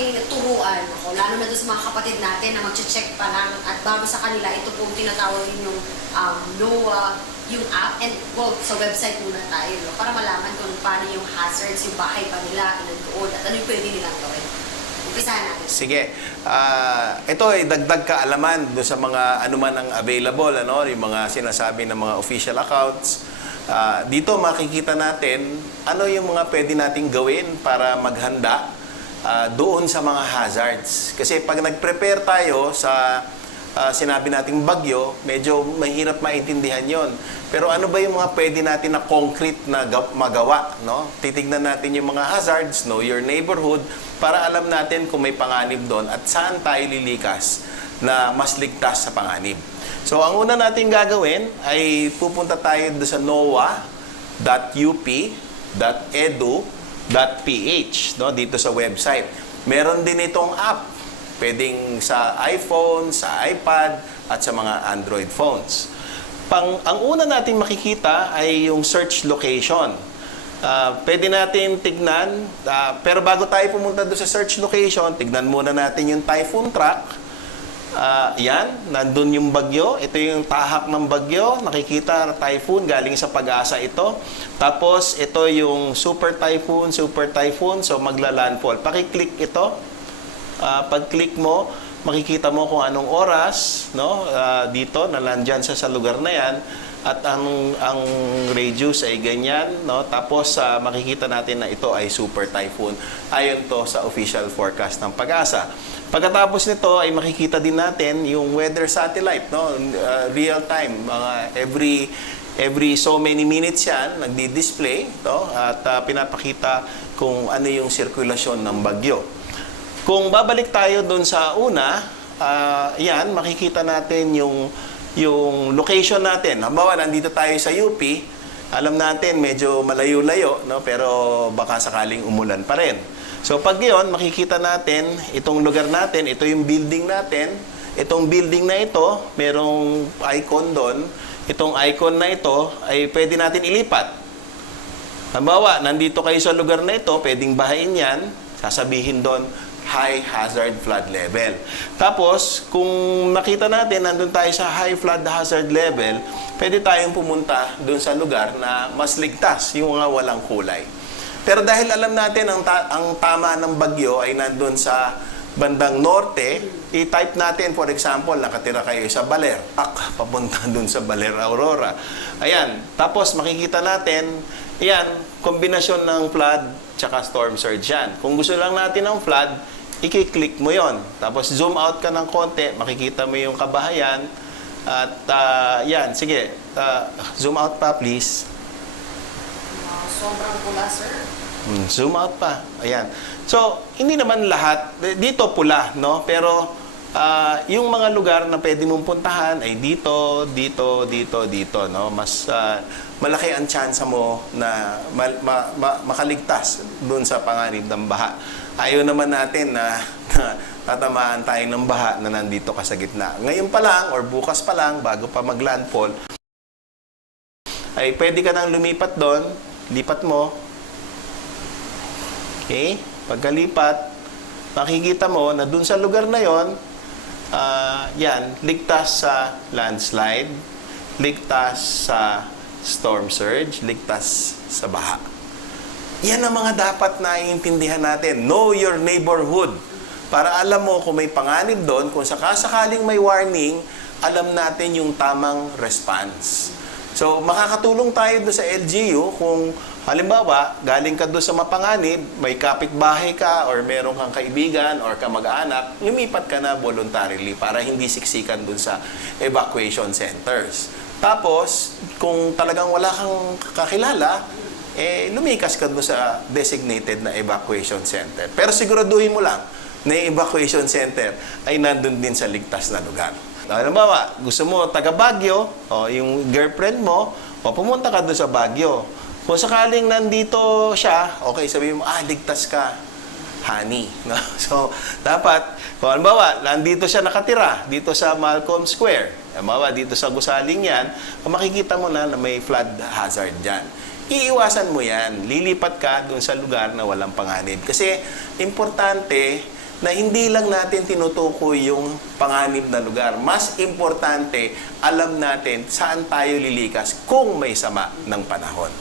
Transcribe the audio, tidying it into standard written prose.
nating turuan, ako, lalo na doon sa mga kapatid natin na mag-check pa lang at bago sa kanila, ito pong tinatawag yung NOAA, yung app, and well, sa website muna tayo, no? Para malaman kung paano yung hazards, yung bahay pa nila, ilan doon, at ano yung pwede nilang gawin. Umpisahan natin. Sige. Ito ay dagdag kaalaman doon sa mga anuman ang available, ano, yung mga sinasabi ng mga official accounts. Dito makikita natin ano yung mga pwede nating gawin para maghanda doon sa mga hazards. Kasi pag nag-prepare tayo sa sinabi nating bagyo, medyo mahirap maintindihan yon. Pero ano ba yung mga pwede natin na concrete na magawa? No? Titignan natin yung mga hazards, know your neighborhood, para alam natin kung may panganib doon at saan tayo lilikas na mas ligtas sa panganib. So, ang una natin gagawin ay pupunta tayo doon sa noaa.up.edu.ph, no? Dito sa website. Meron din itong app. Pwedeng sa iPhone, sa iPad, at sa mga Android phones. Ang una natin makikita ay yung search location. Pwede natin tignan, pero bago tayo pumunta doon sa search location, tignan muna natin yung typhoon track. Yan, nandun yung bagyo. Ito yung tahak ng bagyo. Nakikita, typhoon, galing sa Pag-asa ito. Tapos, ito yung super typhoon. So, magla-landfall. Paki-click ito. Pag-click mo, makikita mo kung anong oras, no? Dito, nalandyan sa lugar na yan. At ang radius ay ganyan, no? Tapos, makikita natin na ito ay super typhoon. Ayon to sa official forecast ng Pag-asa. Pagkatapos nito, ay makikita din natin yung weather satellite, no? Real time. Every so many minutes yan, nagdi-display, no? At pinapakita kung ano yung sirkulasyon ng bagyo. Kung babalik tayo doon sa una, yan, makikita natin yung location natin. Halimbawa, nandito tayo sa UP, alam natin medyo malayo-layo, no? Pero baka sakaling umulan pa rin. So pag yun, makikita natin itong lugar natin, ito yung building natin. Itong building na ito, merong icon doon. Itong icon na ito ay pwede natin ilipat. Halimbawa, nandito kayo sa lugar na ito, pwedeng bahayin yan, sasabihin doon, high hazard flood level. Tapos, kung nakita natin, nandun tayo sa high flood hazard level, pwede tayong pumunta dun sa lugar na mas ligtas, yung mga walang kulay. Pero dahil alam natin ang tama ng bagyo ay nandun sa bandang norte, i-type natin, for example, nakatira kayo sa Baler. Papunta dun sa Baler, Aurora. Ayan. Tapos, makikita natin, ayan, kombinasyon ng flood tsaka storm surge yan. Kung gusto lang natin ng flood, i-click mo yon. Tapos zoom out ka ng konti, makikita mo yung kabahayan. At yan, sige, zoom out pa please. Sobrang pula, sir. Zoom out pa. Ayan. So, hindi naman lahat, dito pula, no? Pero yung mga lugar na pwede mong puntahan ay dito, no? Mas malaki ang tsansa mo na makaligtas dun sa panganib ng baha. Ayaw naman natin na tatamaan tayo ng baha na nandito ka sa gitna. Ngayon pa lang or bukas pa lang, bago pa mag-landfall, ay pwede ka nang lumipat doon, lipat mo. Okay? Pagkalipat, makikita mo na dun sa lugar na yon, yan, ligtas sa landslide, ligtas sa storm surge, ligtas sa baha. Yan ang mga dapat na iintindihan natin. Know your neighborhood. Para alam mo kung may panganib doon, kung sakasakaling may warning, alam natin yung tamang response. So, makakatulong tayo doon sa LGU kung halimbawa, galing ka doon sa mapanganib, may kapitbahay ka or meron kang kaibigan or kamag-anak, lumipat ka na voluntarily para hindi siksikan doon sa evacuation centers. Tapos, kung talagang wala kang kakilala, lumikas ka doon sa designated na evacuation center. Pero siguraduhin mo lang na yung evacuation center ay nandun din sa ligtas na lugar. Halimbawa, gusto mo taga Baguio, yung girlfriend mo, pumunta ka doon sa Baguio. Kung sakaling nandito siya, okay, sabihin mo, ligtas ka, honey. No? So, dapat, kung halimbawa, nandito siya nakatira, dito sa Malcolm Square, halimbawa, dito sa Gusaling yan, makikita mo na may flood hazard dyan. Iiwasan mo yan. Lilipat ka dun sa lugar na walang panganib. Kasi, importante na hindi lang natin tinutukoy yung panganib na lugar. Mas importante, alam natin saan tayo lilikas kung may sama ng panahon.